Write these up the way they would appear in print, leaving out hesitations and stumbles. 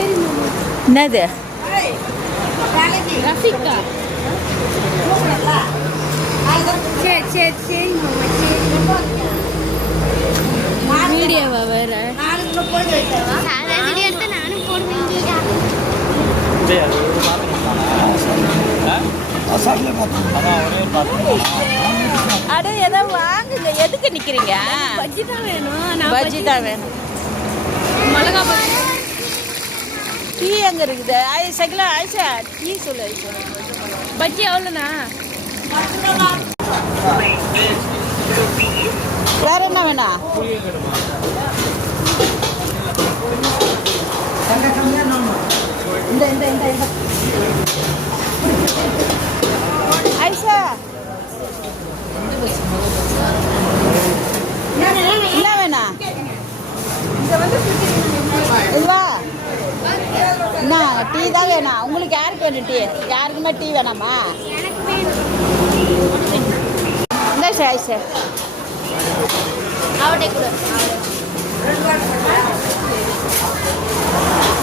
என்னது ரஃபிகா சரி சரி சரி வீடியோவா வேற வீடியோ எடுத்து நானும் போடுவேன். அட ஏதோ வாங்குங்க. எதுக்கு நிக்கிறீங்க? பஜ்ஜி தான் வேணும். பஜ்ஜி தான் வேணும். மிளகா பஜ்ஜி. டீ எங்க இருக்குது? ஆயிஷா ஆயிஷா டீ சொல்லு. பஜ்ஜி எவ்வளோண்ணா? வேற என்ன வேணா? ஆயிஷா என்ன வேணா? இதுவா என்ன டீ தான் வேணாம். உங்களுக்கு யாருக்கு வேணும் டீ? யாருக்குமே டீ வேணாமா? இந்த ஆயிஷா அவட்டே கூட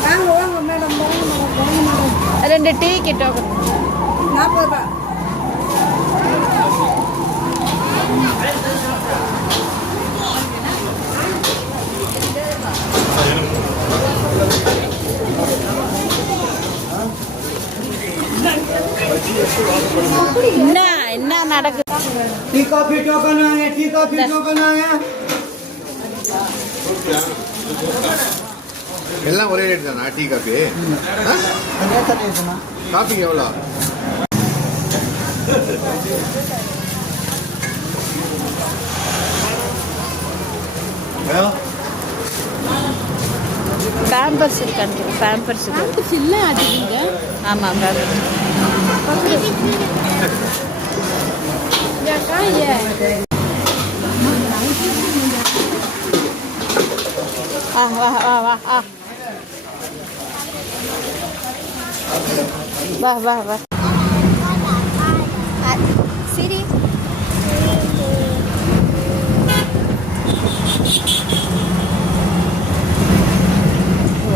வாங்க மேடம், வாங்க 2 டீ கிட்ட 40 ரூபா. என்ன என்ன நடக்குது? டீ காஃபி டோக்கன் வாங்க, டீ காஃபி டோக்கன் வாங்க. எல்லாம் ஒரே ரேட் தானா? டீ காஃபி காஃபிக்கு எவ்வளோ? பேம்பர்ஸ் இருக்கான்னு பேம்பர்ஸ் இல்லை அடிங்க. ஆமாம் பேம்பர்ஸ். வா வா வா வா வா வா சரி